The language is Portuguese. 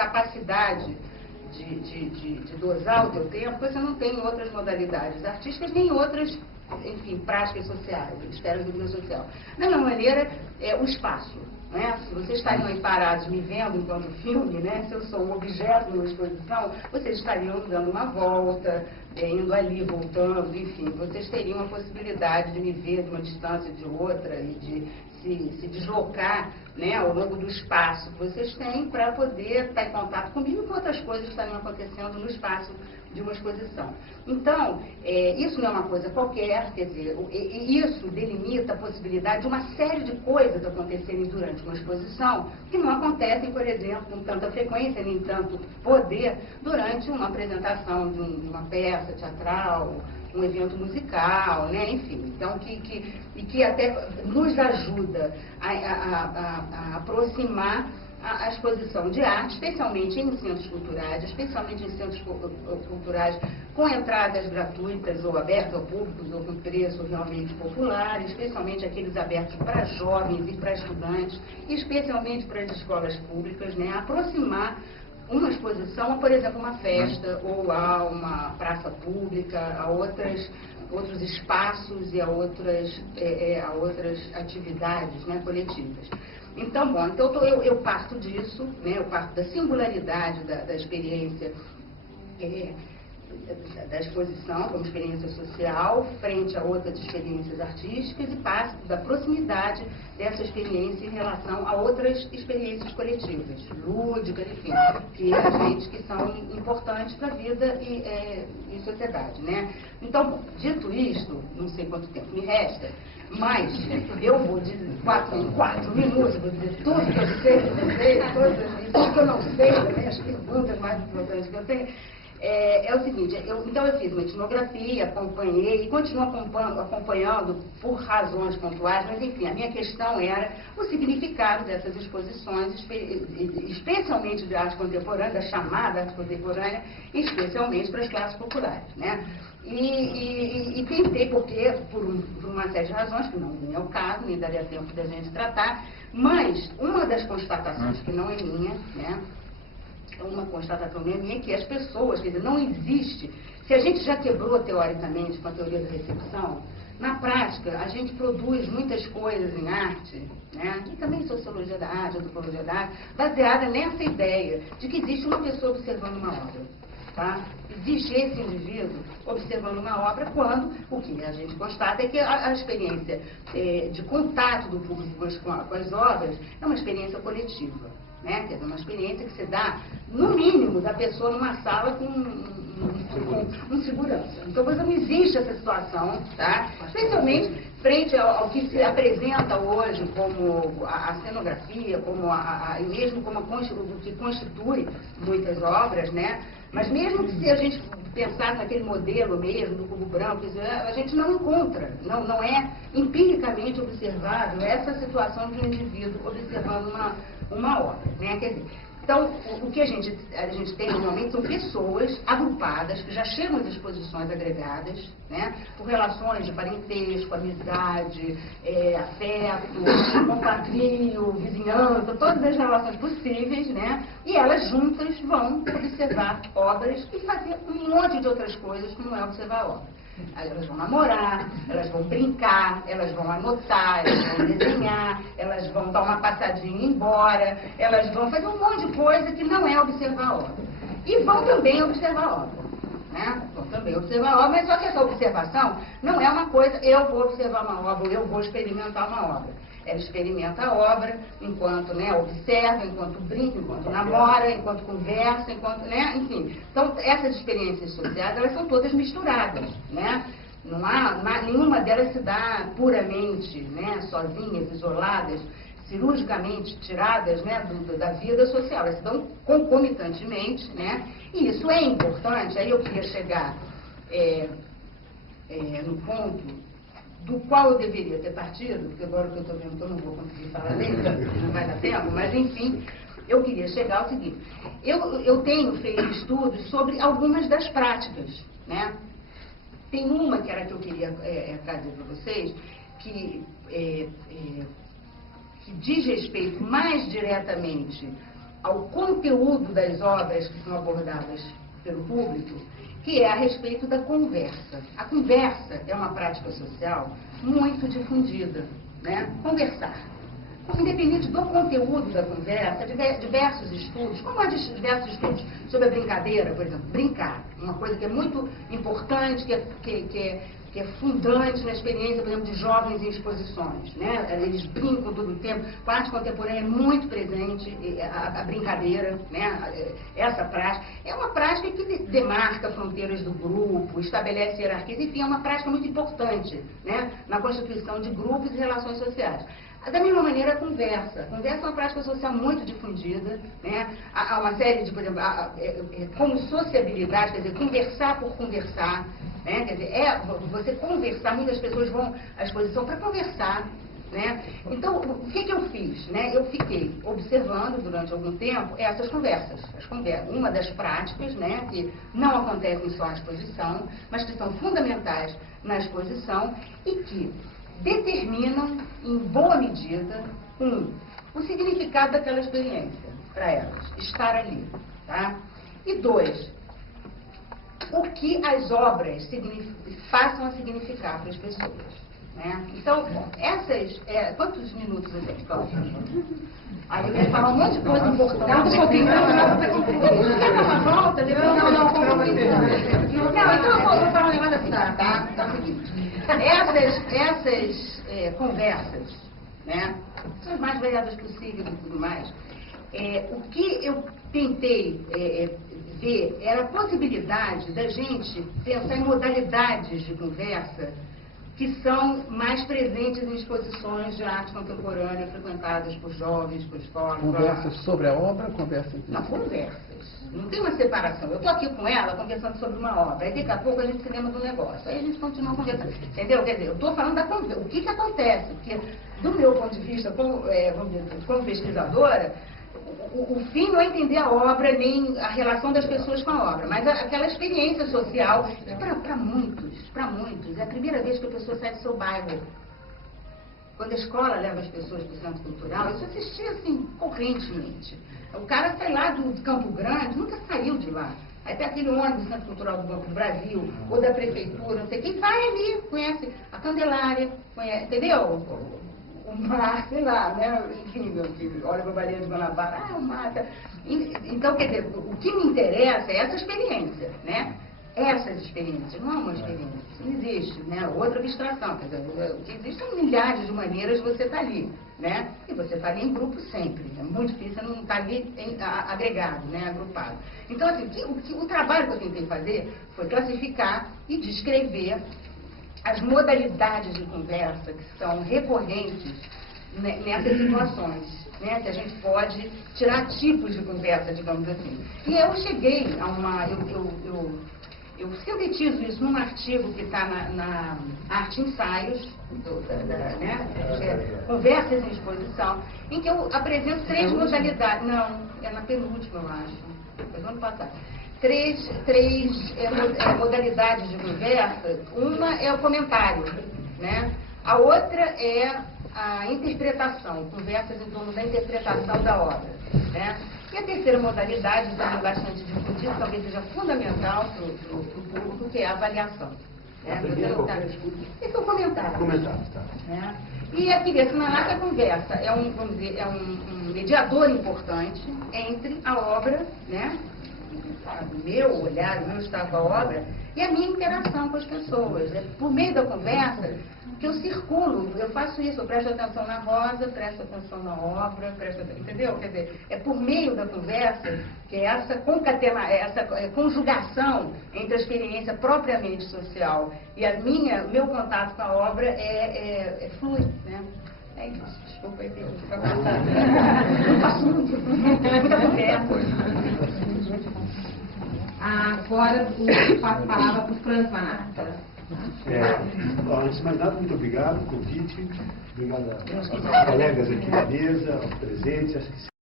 capacidade de dosar o teu tempo, você não tem outras modalidades artísticas, nem outras, enfim, práticas sociais, esferas do vida social. Da mesma maneira, o espaço. Né? Se vocês estariam aí parados me vendo enquanto filme, né? Se eu sou um objeto numa exposição, vocês estariam dando uma volta, indo ali, voltando, enfim, vocês teriam a possibilidade de me ver de uma distância de outra e de se deslocar, né, ao longo do espaço que vocês têm para poder estar em contato comigo e com outras coisas que estariam acontecendo no espaço de uma exposição. Então, isso não é uma coisa qualquer, quer dizer, isso delimita a possibilidade de uma série de coisas acontecerem durante uma exposição que não acontecem, por exemplo, com tanta frequência, nem tanto poder, durante uma apresentação de uma peça teatral, um evento musical, né? Enfim, então que até nos ajuda a aproximar a exposição de arte, especialmente em centros culturais, com entradas gratuitas ou abertas ao público, ou com preço realmente popular, especialmente aqueles abertos para jovens e para estudantes, especialmente para as escolas públicas, né? Aproximar uma exposição, por exemplo, uma festa, ou a uma praça pública, a outros espaços e a outras atividades, né, coletivas. Então, bom, então eu parto disso, né, eu parto da singularidade da experiência da exposição como experiência social frente a outras experiências artísticas e passo da proximidade dessa experiência em relação a outras experiências coletivas, lúdicas, enfim, que são importantes para a vida e sociedade, né? Então, dito isto, não sei quanto tempo me resta, mas eu vou de 4 em 4 minutos, vou dizer tudo que eu sei de vocês, tudo que eu não sei, também as perguntas mais importantes que eu tenho. É o seguinte, então eu fiz uma etnografia, acompanhei e continuo acompanhando por razões pontuais, mas enfim, a minha questão era o significado dessas exposições, especialmente de arte contemporânea, da chamada arte contemporânea, especialmente para as classes populares, né? E tentei, porque, por uma série de razões, que não é o caso, nem daria tempo da gente tratar, mas uma das constatações que não é minha, né? Uma constatação minha que as pessoas, quer dizer, não existe, se a gente já quebrou teoricamente com a teoria da recepção, na prática a gente produz muitas coisas em arte, né, e também em sociologia da arte, antropologia da arte, baseada nessa ideia de que existe uma pessoa observando uma obra. Tá? Existe esse indivíduo observando uma obra quando o que a gente constata é que a experiência de contato do público com as obras é uma experiência coletiva. Né? Quer dizer, uma experiência que se dá, no mínimo, da pessoa numa sala com um segurança. Então, pois não existe essa situação, tá? Especialmente frente ao que se apresenta hoje como a cenografia, como e mesmo como o que constitui muitas obras, né? Mas mesmo que se a gente pensar naquele modelo mesmo, do cubo branco, a gente não encontra, não é empiricamente observável essa situação de um indivíduo observando uma obra, né? Quer dizer, então, o que a gente tem normalmente são pessoas agrupadas, que já chegam às exposições agregadas, né? Por relações de parentesco, amizade, afeto, compadrio, vizinhança, todas as relações possíveis, né? E elas juntas vão observar obras e fazer um monte de outras coisas que não é observar a obra. Elas vão namorar, elas vão brincar, elas vão anotar, elas vão desenhar, elas vão dar uma passadinha e ir embora, elas vão fazer um monte de coisa que não é observar a obra. E vão também observar a obra. Né? Vão também observar a obra, mas só que essa observação não é uma coisa, eu vou observar uma obra, ou eu vou experimentar uma obra. Ela experimenta a obra enquanto, né, observa, enquanto brinca, enquanto namora, enquanto conversa, enquanto, né, enfim. Então, essas experiências sociais, elas são todas misturadas, né? Não há nenhuma delas se dá puramente, né, sozinhas, isoladas, cirurgicamente tiradas, né, da vida social. Elas se dão concomitantemente, né? E isso é importante. Aí eu queria chegar no ponto do qual eu deveria ter partido, porque agora que eu estou vendo que eu não vou conseguir falar letra, não vai dar tempo, mas enfim, eu queria chegar ao seguinte. Eu tenho feito estudos sobre algumas das práticas, né? Tem uma que era que eu queria trazer para vocês, que diz respeito mais diretamente ao conteúdo das obras que são abordadas pelo público, que é a respeito da conversa. A conversa é uma prática social muito difundida, né? Conversar. Independente do conteúdo da conversa, diversos estudos, como há diversos estudos sobre a brincadeira, por exemplo, brincar, uma coisa que é muito importante, que é fundante na experiência, por exemplo, de jovens em exposições, né? Eles brincam todo o tempo, a arte contemporânea é muito presente, a brincadeira, né? Essa prática, é uma prática que demarca fronteiras do grupo, estabelece hierarquias, enfim, é uma prática muito importante, né? Na constituição de grupos e relações sociais. Da mesma maneira, a conversa. A conversa é uma prática social muito difundida, né? Há uma série de, por exemplo, como sociabilidade, quer dizer, conversar por conversar, né? Quer dizer, você conversar, muitas pessoas vão à exposição para conversar, né? Então, o que eu fiz, né? Eu fiquei observando durante algum tempo essas conversas. Uma das práticas, né, que não acontecem só à exposição, mas que são fundamentais na exposição e que determinam, em boa medida, o significado daquela experiência para elas, estar ali, tá? E 2, o que as obras passam a significar para as pessoas, né? Então, quantos minutos eu tenho? Aí eu ia falar um monte de coisa importante. Não, um pouquinho. Quer dar uma volta? Então eu vou falar um negócio assim, tá? Então é o seguinte. Essas conversas, né, são as mais variadas possíveis e tudo mais. O que eu tentei ver era a possibilidade da gente pensar em modalidades de conversa que são mais presentes em exposições de arte contemporânea frequentadas por jovens, por escolas. Conversas sobre a obra, conversas... Não, conversas. Não tem uma separação. Eu estou aqui com ela conversando sobre uma obra, aí daqui a pouco a gente se lembra do negócio. Aí a gente continua conversando. Entendeu? Quer dizer, eu estou falando da conversa. O que acontece? Porque, do meu ponto de vista, como pesquisadora, o fim não é entender a obra, nem a relação das pessoas com a obra, mas aquela experiência social, que para muitos, é a primeira vez que a pessoa sai do seu bairro. Quando a escola leva as pessoas para o centro cultural, isso assistia assim, correntemente. O cara sai lá do Campo Grande, nunca saiu de lá. Aí tem aquele ônibus do Centro Cultural do Banco do Brasil, ou da Prefeitura, não sei quem, vai ali, conhece a Candelária, conhece, entendeu? O mar, sei lá, né? Enfim, meu filho, olha para a Baía de Guanabara, o mar. Então, quer dizer, o que me interessa é essa experiência, né? Essas experiências, não é uma experiência, isso não existe, né? Outra abstração, quer dizer, o que existe são milhares de maneiras de você estar ali, né? E você está ali em grupo sempre, é muito difícil não estar ali agregado, né? Agrupado. Então, assim, o trabalho que eu tentei fazer foi classificar e descrever as modalidades de conversa que são recorrentes nessas situações, né, que a gente pode tirar tipos de conversa, digamos assim. E eu cheguei a uma... Eu sintetizo isso num artigo que está na Arte Ensaios, né, Conversas em Exposição, em que eu apresento 3 modalidades. Não, é na penúltima, eu acho. Foi no ano passado. Três modalidades de conversa. Uma é o comentário, né? A outra é a interpretação, conversas em torno da interpretação da obra, né? E a terceira modalidade, também bastante difundida, talvez seja fundamental para o público, que é a avaliação. Né? Esse é o comentário. Tá. Né? E eu queria assinalar que a conversa é um mediador importante entre a obra, né? O meu olhar, o meu estado da obra e a minha interação com as pessoas. É por meio da conversa que eu circulo, eu faço isso, eu presto atenção na rosa, presto atenção na obra, entendeu? Quer dizer, é por meio da conversa que é essa conjugação entre a experiência propriamente social e o meu contato com a obra flui, né? É isso, desculpa aí, fica passando. Não faço muita conversa. Agora, passo a palavra para o Franz Manata. Antes de mais nada, muito obrigado pelo convite, obrigado aos colegas aqui da mesa, aos presentes. Acho que